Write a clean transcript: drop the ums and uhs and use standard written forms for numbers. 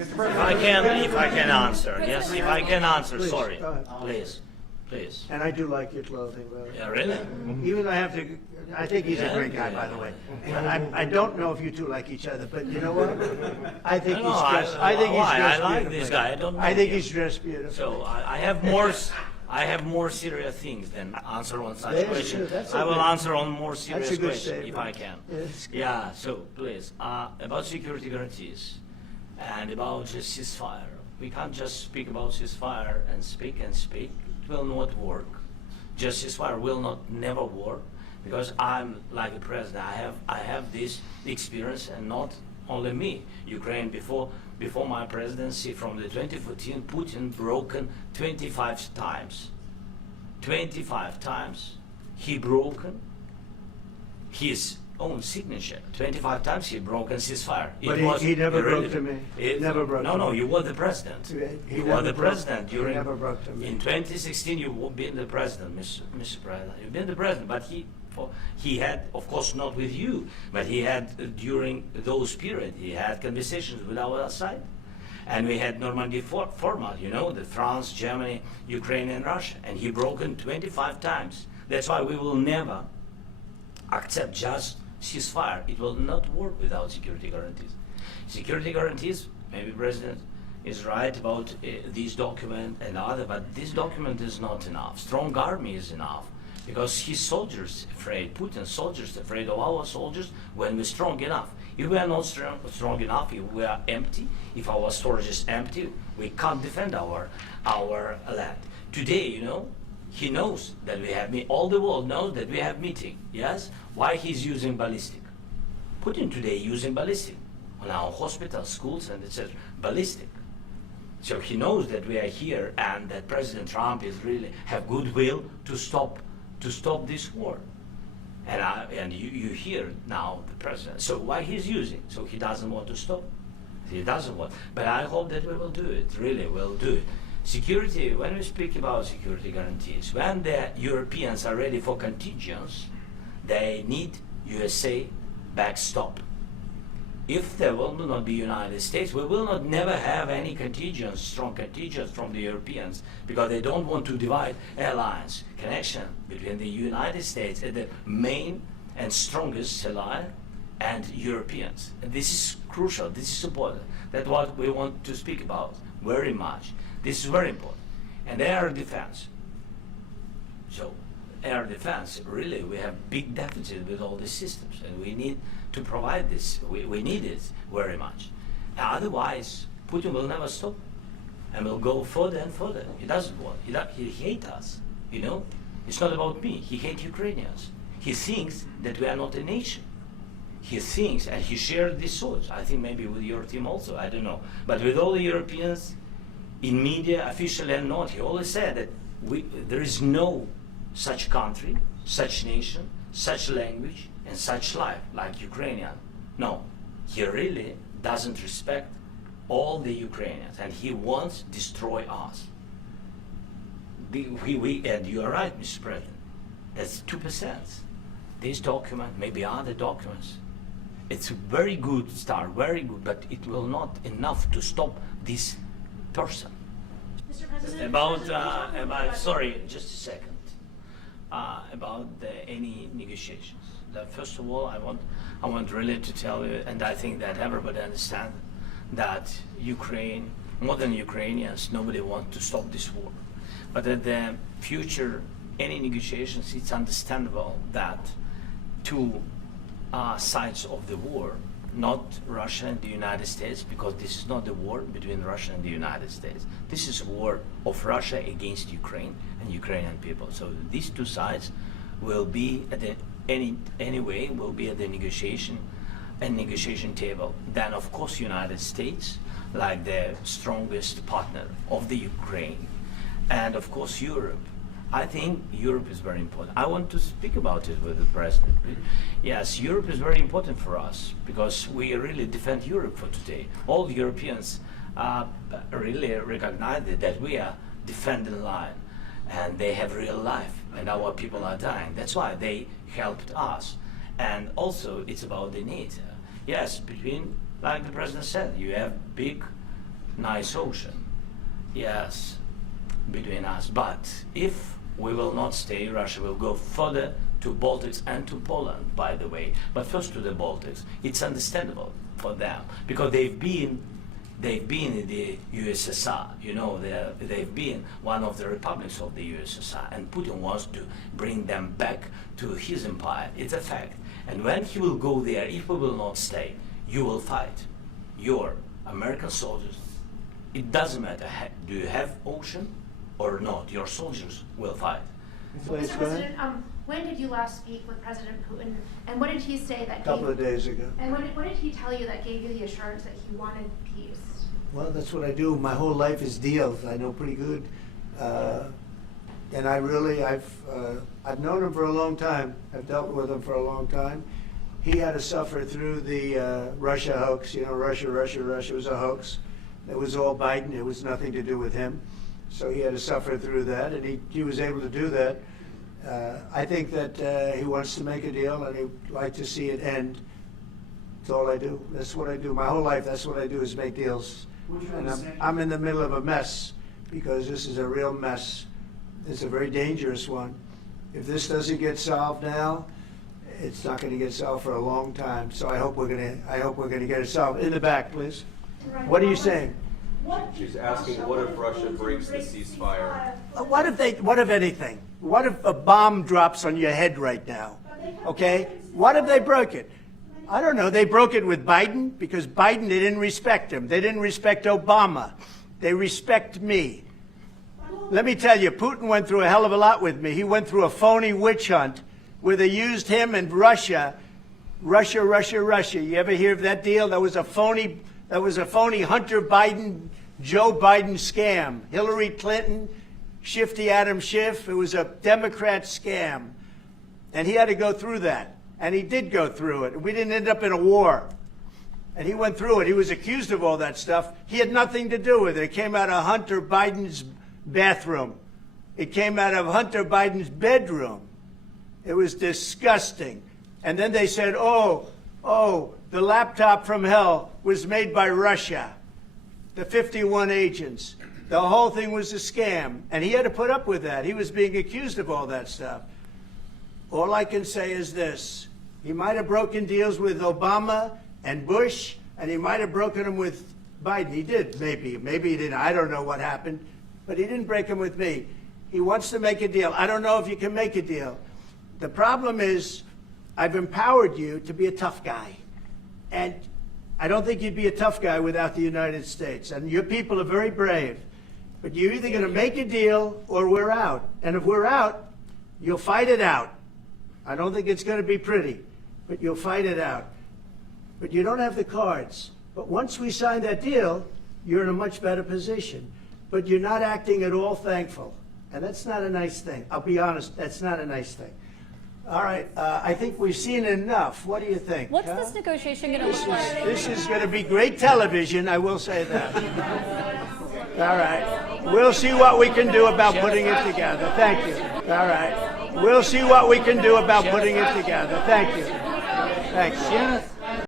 If I can answer, yes, if I can answer, Please, sorry, go ahead. please. And I do like your clothing, really. Yeah, really? Even though I think he's a great guy, by the way. I don't know if you two like each other, but you know what? I think he's dressed. I think he's dressed I like beautifully. this guy. I don't know I think him. he's dressed beautifully. So I have more serious things than answer on such That's questions. true. That's I will okay. answer on more serious a good questions if statement. I can. Yes. Yeah. So please, about security guarantees and about just ceasefire. We can't just speak about ceasefire and speak. It will not work. Just ceasefire will not never work because I'm like a president. I have this experience, and not only me. Ukraine before my presidency, from the 2014, Putin broken 25 times. 25 times he broken his own signature. 25 times he broken ceasefire. But he never broke to me. Never broke to me. No, you were the president. He You never were the broke- president he during. never broke to me. In 2016, you've been the president, Mr. President. You've been the president, but he had, of course, not with you, but he had during those periods. He had conversations with our side, and we had Normandy format. You know, the France, Germany, Ukraine, and Russia, and he broken 25 times. That's why we will never accept just ceasefire. It will not work without security guarantees. Security guarantees, maybe President is right about this document and other, but this document is not enough. Strong army is enough because his soldiers afraid, Putin's soldiers afraid of our soldiers when we're strong enough. If we are not strong enough, if we are empty, if our storage is empty, we can't defend our land. Today, you know, he knows that we have all the world knows that we have meeting. Yes, why he's using ballistic? Putin today using ballistic on our hospitals, schools, and etc. Ballistic. So he knows that we are here and that President Trump is really have goodwill to stop this war. And you hear now the president. So why he's using? So he doesn't want to stop. He doesn't want. But I hope that we will do it. Really, we'll do it. Security. When we speak about security guarantees, when the Europeans are ready for contingents, they need U.S.A. backstop. If there will not be United States, we will not never have any contingents, strong contingents from the Europeans, because they don't want to divide alliance connection between the United States and the main and strongest ally and Europeans. And this is crucial. This is important. That's what we want to speak about very much. This is very important. And air defense. So air defense, really, we have big deficit with all these systems, and we need to provide this. We need it very much. Otherwise, Putin will never stop, and will go further and further. He doesn't want. He hates us. You know, it's not about me. He hates Ukrainians. He thinks that we are not a nation. He thinks, and he shared these thoughts. I think maybe with your team also. I don't know, but with all the Europeans, in media, officially and not, he always said that there is no such country, such nation, such language, and such life like Ukrainian. No, he really doesn't respect all the Ukrainians, and he wants to destroy us. And you are right, Mr. President. That's 2%. This document, maybe other documents, it's a very good start, very good, but it will not enough to stop this person. Mr. President, About sorry, just a second. About any negotiations. First of all, I want really to tell you, and I think that everybody understands that Ukraine, more than Ukrainians, nobody wants to stop this war. But at the future, any negotiations, it's understandable that two sides of the war, not Russia and the United States, because this is not the war between Russia and the United States. This is a war of Russia against Ukraine and Ukrainian people. So these two sides will be at the anyway will be at the negotiation table. Then of course United States, like the strongest partner of the Ukraine, and of course Europe. I think Europe is very important. I want to speak about it with the president. Yes, Europe is very important for us because we really defend Europe for today. All Europeans really recognize that we are defending line, and they have real life, and our people are dying. That's why they helped us. And also, it's about the need. Yes, between, like the president said, you have big nice ocean, yes, between us. But if we will not stay, Russia will go further to Baltics and to Poland, by the way. But first to the Baltics. It's understandable for them because they've been in the U.S.A. You know, they've been one of the republics of the U.S.A. and Putin wants to bring them back to his empire. It's a fact. And when he will go there, if we will not stay, you will fight. Your American soldiers, it doesn't matter, do you have ocean or not, your soldiers will fight. Please, Mr. go ahead. President, when did you last speak with President Putin, and what did he say that A couple of days ago. And what did he tell you that gave you the assurance that he wanted peace? Well, that's what I do. My whole life is deals. I know pretty good. And I've known him for a long time. I've dealt with him for a long time. He had to suffer through the Russia hoax. You know, Russia was a hoax. It was all Biden. It was nothing to do with him. So he had to suffer through that, and he was able to do that. I think that he wants to make a deal, and he'd like to see it end. That's all I do. That's what I do. My whole life, that's what I do, is make deals. And I'm in the middle of a mess, because this is a real mess. It's a very dangerous one. If this doesn't get solved now, it's not going to get solved for a long time. So I hope we're going to get it solved. In the back, please. What are you saying? She's asking, what if Russia breaks the ceasefire? What if anything? What if a bomb drops on your head right now? Okay? What if they broke it? I don't know. They broke it with Biden because Biden, they didn't respect him. They didn't respect Obama. They respect me. Let me tell you, Putin went through a hell of a lot with me. He went through a phony witch hunt where they used him and Russia. You ever hear of that deal? That was a phony Hunter Biden, Joe Biden scam. Hillary Clinton, Shifty Adam Schiff. It was a Democrat scam. And he had to go through that. And he did go through it. We didn't end up in a war. And he went through it. He was accused of all that stuff. He had nothing to do with it. It came out of Hunter Biden's bathroom. It came out of Hunter Biden's bedroom. It was disgusting. And then they said, oh, the laptop from hell was made by Russia. The 51 agents. The whole thing was a scam. And he had to put up with that. He was being accused of all that stuff. All I can say is this. He might have broken deals with Obama and Bush, and he might have broken them with Biden. He did, maybe. Maybe he didn't. I don't know what happened. But he didn't break them with me. He wants to make a deal. I don't know if you can make a deal. The problem is I've empowered you to be a tough guy. And I don't think you'd be a tough guy without the United States. And your people are very brave. But you're either going to make a deal or we're out. And if we're out, you'll fight it out. I don't think it's going to be pretty, but you'll fight it out. But you don't have the cards. But once we sign that deal, you're in a much better position. But you're not acting at all thankful. And that's not a nice thing. I'll be honest, that's not a nice thing. All right, I think we've seen enough. What do you think? What's this negotiation going to look like? This is going to be great television, I will say that. All right. We'll see what we can do about putting it together. Thank you. All right. We'll see what we can do about putting it together. Thank you. Thanks.